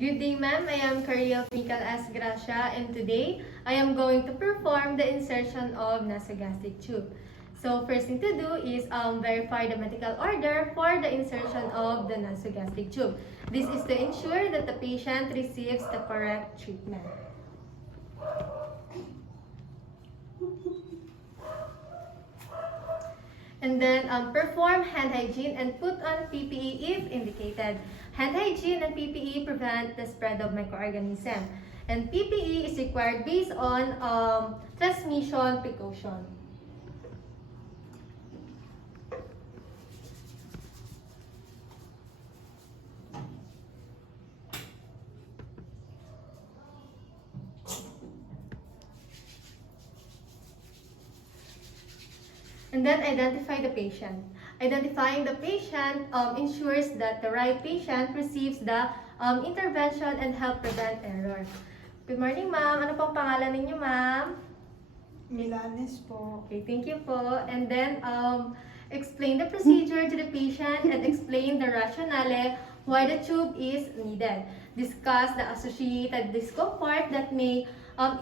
Good day, ma'am. I am Caril Mical S. Gracia, and today I am going to perform the insertion of nasogastric tube. So, first thing to do is verify the medical order for the insertion of the nasogastric tube. This is to ensure that the patient receives the correct treatment. And then perform hand hygiene and put on PPE if indicated. Hand hygiene and PPE prevent the spread of microorganisms. And PPE is required based on transmission precaution. And then identify the patient. Identifying the patient ensures that the right patient receives the intervention and help prevent error. Good morning, ma'am. Ano pong pangalan ninyo, ma'am? Milanes po. Okay, thank you po. And then, explain the procedure to the patient and explain the rationale why the tube is needed. Discuss the associated discomfort that may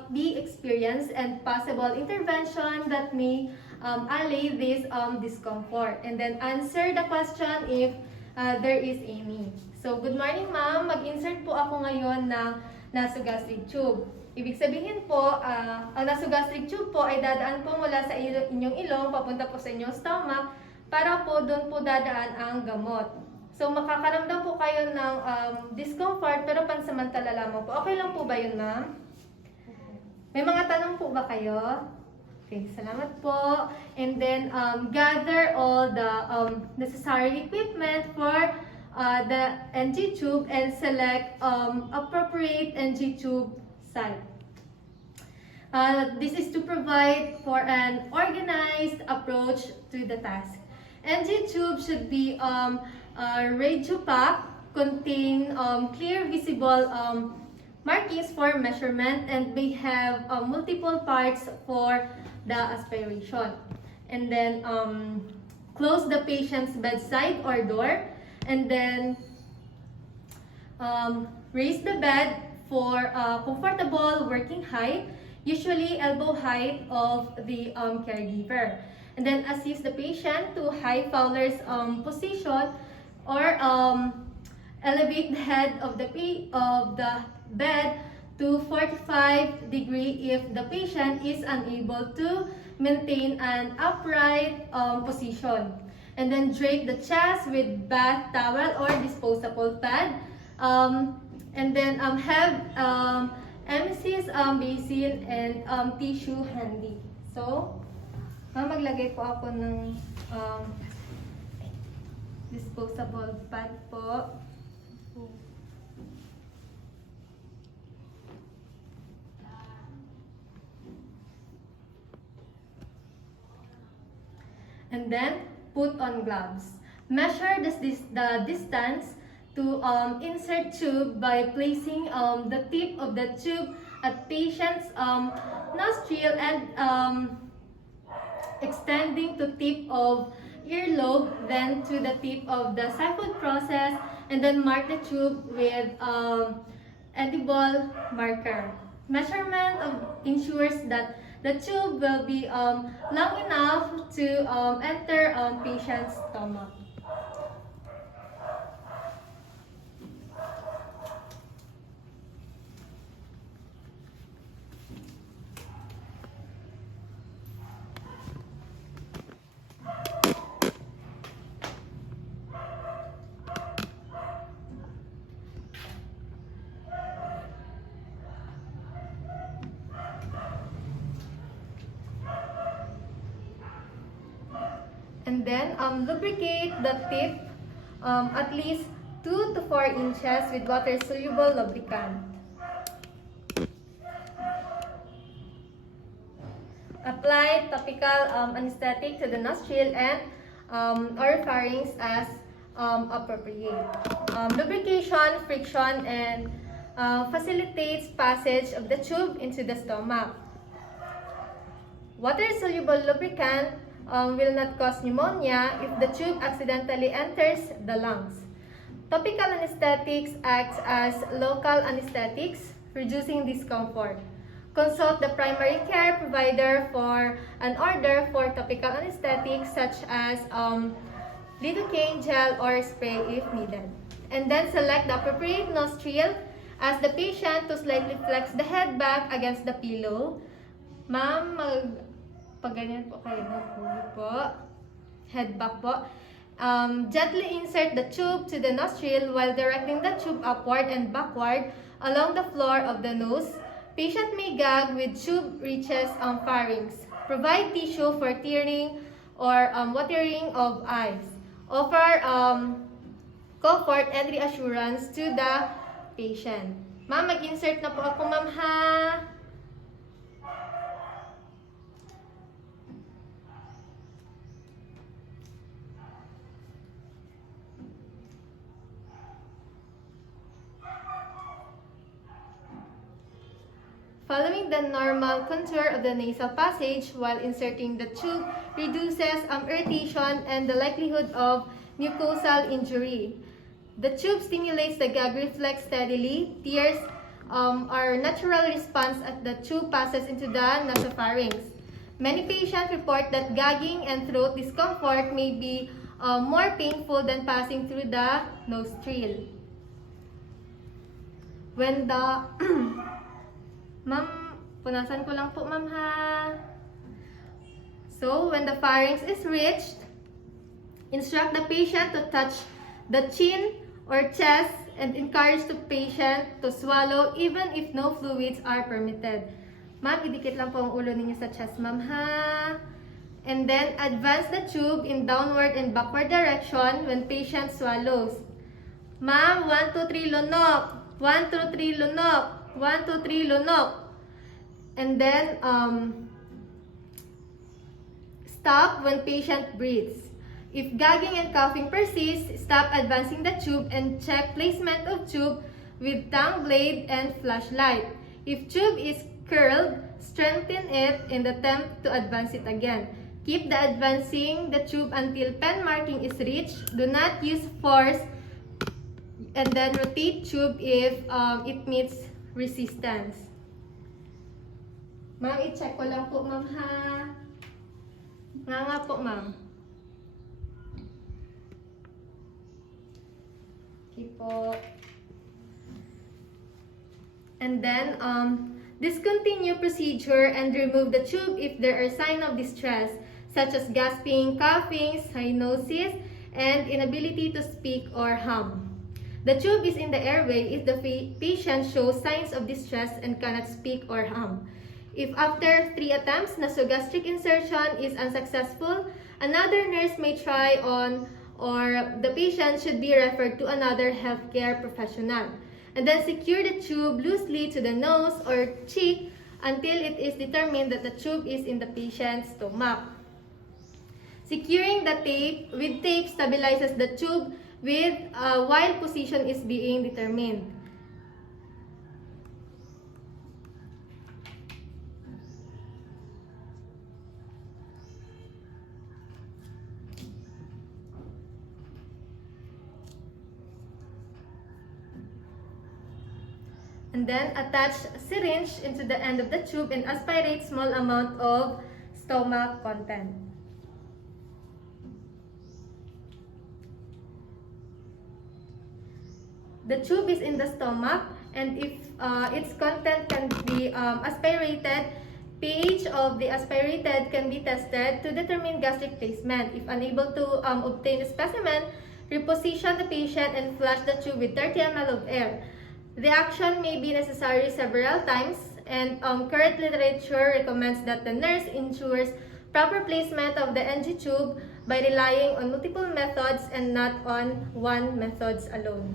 be experienced and possible intervention that may allay this discomfort. And then answer the question if there is any. So, good morning, ma'am. Mag-insert po ako ngayon ng nasogastric tube. Ibig sabihin po, ang nasogastric tube po ay dadaan po mula sa inyong ilong papunta po sa inyong stomach para po doon po dadaan ang gamot. So, makakaramdam po kayo ng discomfort pero pansamantala lamang po. Okay lang po ba yun, ma'am? May mga tanong po ba kayo? Okay, salamat po. And then, gather all the necessary equipment for the NG tube and select appropriate NG tube site. This is to provide for an organized approach to the task. NG tube should be radio-packed, contain clear visible markings for measurement, and may have multiple parts for the aspiration. And then close the patient's bedside or door, and then raise the bed for comfortable working height, usually elbow height of the caregiver. And then assist the patient to high Fowler's position, or elevate the head of the bed to 45 degrees if the patient is unable to maintain an upright position. And then drape the chest with bath towel or disposable pad. And then have emesis basin and tissue handy. So, maglagay po ako ng disposable pad po. And then, put on gloves. Measure the distance to insert tube by placing the tip of the tube at patient's nostril and extending to tip of earlobe, then to the tip of the siphon process, and then mark the tube with edible marker. Measurement ensures that the tube will be long enough to enter patient's stomach. And then lubricate the tip at least 2 to 4 inches with water-soluble lubricant. Apply topical anesthetic to the nostril and oropharynx as appropriate. Lubrication, friction, and facilitates passage of the tube into the stomach. Water-soluble lubricant will not cause pneumonia if the tube accidentally enters the lungs. Topical anesthetics acts as local anesthetics, reducing discomfort. Consult the primary care provider for an order for topical anesthetics such as lidocaine gel or spray if needed. And then select the appropriate nostril. Ask the patient to slightly flex the head back against the pillow. Ma'am, pag-ganyan po kayo na po. Head back po. Gently insert the tube to the nostril while directing the tube upward and backward along the floor of the nose. Patient may gag with tube reaches pharynx. Provide tissue for tearing or watering of eyes. Offer comfort and reassurance to the patient. Ma'am, mag-insert na po ako, ma'am, ha? Following the normal contour of the nasal passage while inserting the tube reduces irritation and the likelihood of mucosal injury. The tube stimulates the gag reflex steadily. Tears are natural response as the tube passes into the nasopharynx. Many patients report that gagging and throat discomfort may be more painful than passing through the nostril. When the Ma'am, punasan ko lang po, ma'am, ha? So, when the pharynx is reached, instruct the patient to touch the chin or chest and encourage the patient to swallow even if no fluids are permitted. Ma'am, idikit lang po ang ulo ninyo sa chest, ma'am, ha? And then, advance the tube in downward and backward direction when patient swallows. Ma'am, 1, 2, 3, lunok. 1, 2, 3, lunok. 1, 2, 3, lunok. And then, stop when patient breathes. If gagging and coughing persist, stop advancing the tube and check placement of tube with tongue blade and flashlight. If tube is curled, strengthen it and attempt to advance it again. Keep the advancing the tube until pen marking is reached. Do not use force and then rotate tube if it meets resistance. Ma'am, i-check ko lang po, ma'am, ha? Nga po, ma'am. Okay po. And then, discontinue procedure and remove the tube if there are signs of distress, such as gasping, coughing, cyanosis, and inability to speak or hum. The tube is in the airway if the patient shows signs of distress and cannot speak or hum. If after 3 attempts, nasogastric insertion is unsuccessful, another nurse may try on or the patient should be referred to another healthcare professional. And then secure the tube loosely to the nose or cheek until it is determined that the tube is in the patient's stomach. Securing the tape with tape stabilizes the tube while position is being determined. And then attach syringe into the end of the tube and aspirate small amount of stomach content. The tube is in the stomach, and if its content can be aspirated, pH of the aspirated can be tested to determine gastric placement. If unable to obtain a specimen, reposition the patient and flush the tube with 30 ml of air. The action may be necessary several times, and current literature recommends that the nurse ensures proper placement of the NG tube by relying on multiple methods and not on one methods alone.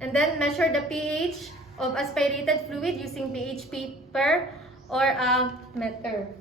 And then measure the pH of aspirated fluid using pH paper or a meter.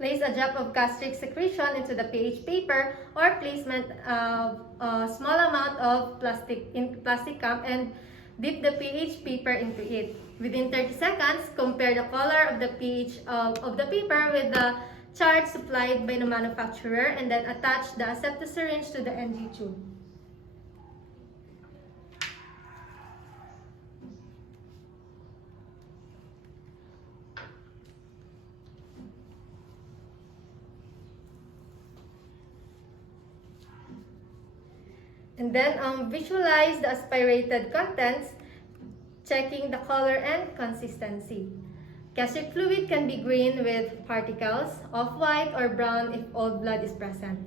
Place a drop of gastric secretion into the pH paper or placement of a small amount of plastic cup and dip the pH paper into it. Within 30 seconds, compare the color of the page of the paper with the chart supplied by the manufacturer and then attach the aseptic syringe to the NG tube. And then visualize the aspirated contents, checking the color and consistency. Gastric fluid can be green with particles, off-white or brown if old blood is present.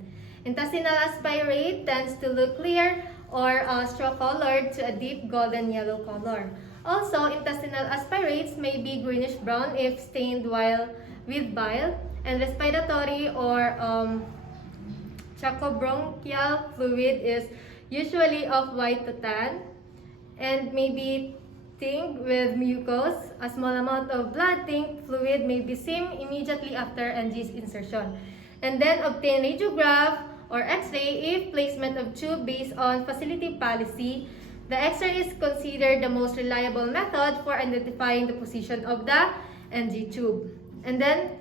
Intestinal aspirate tends to look clear or straw-colored to a deep golden yellow color. Also, intestinal aspirates may be greenish-brown if stained with bile, and respiratory or trachobronchial fluid is usually off-white to tan and may be tinged with mucus. A small amount of blood-tinged fluid may be seen immediately after NG's insertion. And then obtain radiograph or X-ray if placement of tube based on facility policy. The X-ray is considered the most reliable method for identifying the position of the NG tube. And then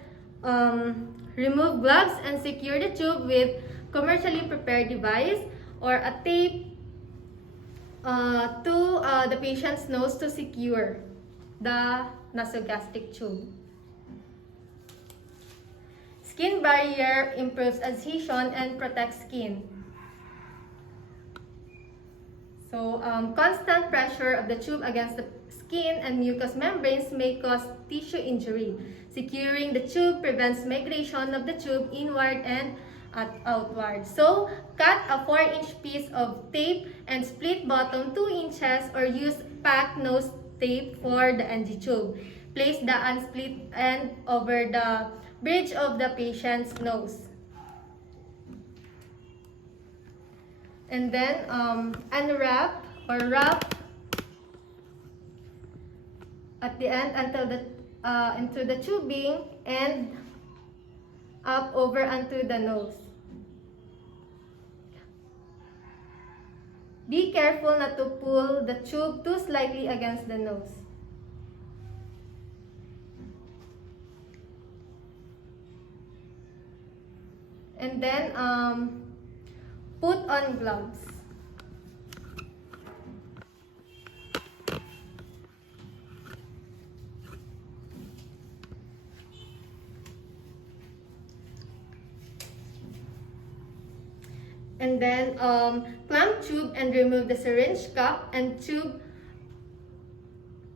remove gloves and secure the tube with commercially prepared device or a tape to the patient's nose to secure the nasogastric tube. Skin barrier improves adhesion and protects skin. So, constant pressure of the tube against the skin and mucous membranes may cause tissue injury. Securing the tube prevents migration of the tube inward and outward. So, cut a 4-inch piece of tape and split bottom 2 inches or use packed nose tape for the NG tube. Place the unsplit end over the bridge of the patient's nose. And then unwrap or wrap at the end until into the tubing and up over onto the nose. Be careful not to pull the tube too slightly against the nose. And then put on gloves. And then clamp tube and remove the syringe cap and tube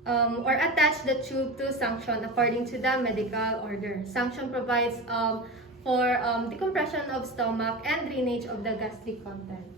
or attach the tube to suction according to the medical order. Suction provides for decompression of stomach and drainage of the gastric contents.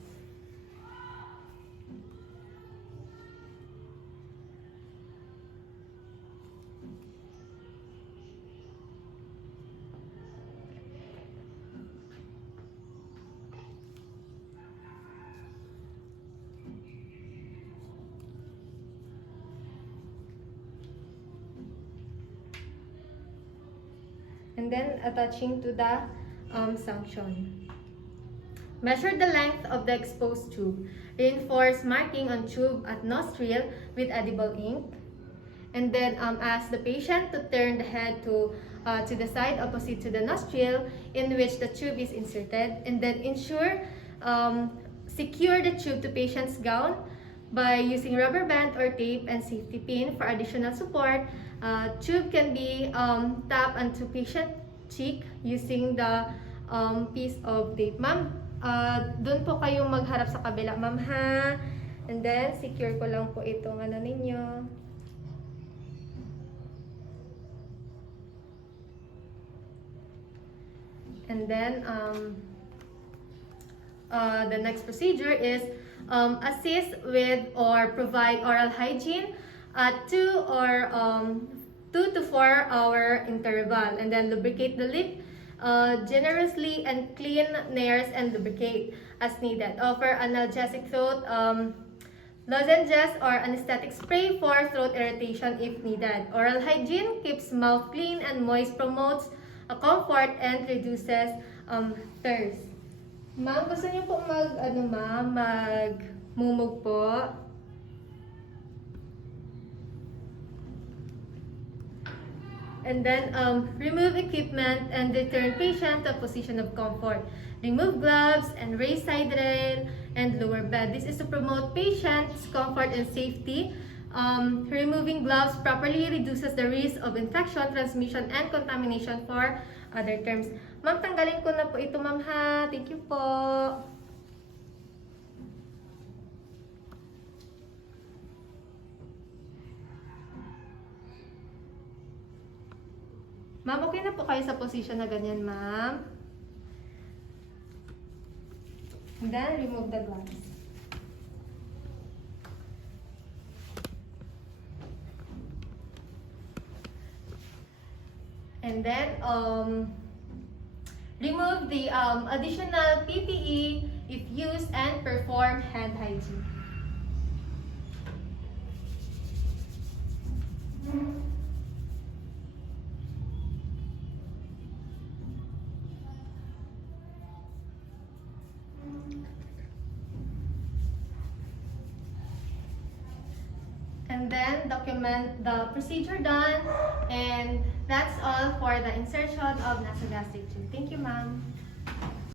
And then attaching to the suction. Measure the length of the exposed tube. Reinforce marking on tube at nostril with edible ink. And then ask the patient to turn the head to the side opposite to the nostril in which the tube is inserted. And then secure the tube to patient's gown by using rubber band or tape and safety pin for additional support. Tube can be tapped onto patient cheek using the piece of tape. Ma'am, doon po kayong magharap sa kabila, ma'am, ha? And then, secure ko lang po itong ano ninyo. And then, the next procedure is assist with or provide oral hygiene at 2 to 4 hour interval, and then lubricate the lip generously and clean nares and lubricate as needed. Offer analgesic throat lozenges or anesthetic spray for throat irritation if needed. Oral hygiene keeps mouth clean and moist, promotes comfort and reduces thirst. Ma'am, gusto niyo po magmumog po? And then remove equipment and return patient to a position of comfort. Remove gloves and raise side rail and lower bed. This is to promote patient's comfort and safety. Removing gloves properly reduces the risk of infection, transmission, and contamination for other terms. Ma'am, tanggalin ko na po ito, ma'am, ha. Thank you po. Ma'am, okay na po kayo sa position na ganyan, ma'am. And then, remove the gloves. And then, remove the additional PPE if used and perform hand hygiene. And then document the procedure done, and that's all for the insertion of nasogastric tube. Thank you, ma'am.